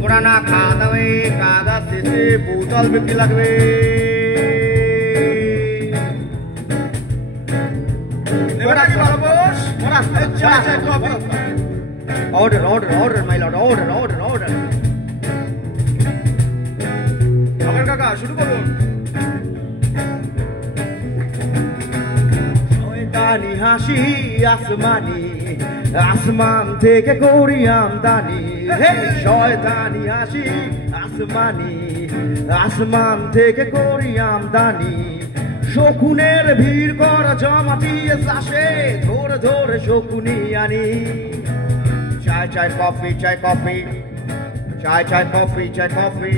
পুরানা খাওয়া দাওয়া কাদা শেষে বোতল বিক্রি লাগবে। Order, order, order, my lord, order, order, order. আমার কাকা শুরু করুন। শয়তানি হাসি আসমানি, আসমান থেকে করি আমদানি। শয়তানি হাসি আসমানি, আসমান থেকে করি আমদানি। শকুনের ভিড় করা জমাটিয়ে চাষে ধরে ধরে শকুনি আনি। চাই চাই কফি, চাই কফি, চাই চাই কফি, চাই কফি।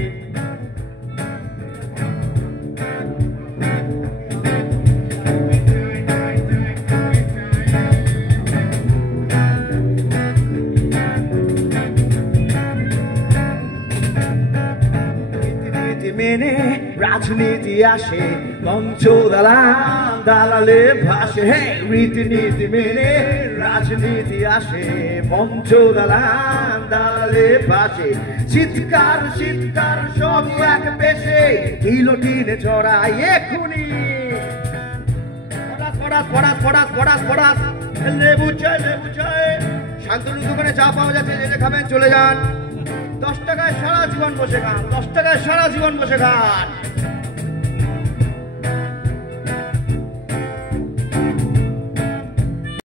মেনে রাজনীতি আসে, মঞ্চ দালাল দালালে ভাসে। রীতিনীতি মেনে রাজনীতি আসে, মঞ্চ দালাল দালালে ভাসে। চিৎকার চিৎকার সব এক পেশে, গিলোটিনে চড়াই এখুনি। পড়াস পড়াস পড়াস পড়াস পড়াস, লেবু চাই লেবু চাই। শান্তনুর দোকানে চা পাওয়া যাচ্ছে, যে খাবেন চলে যান। 10 টাকায় সারা জীবন বসে খান, 10 টাকায় সারা জীবন বসে খান।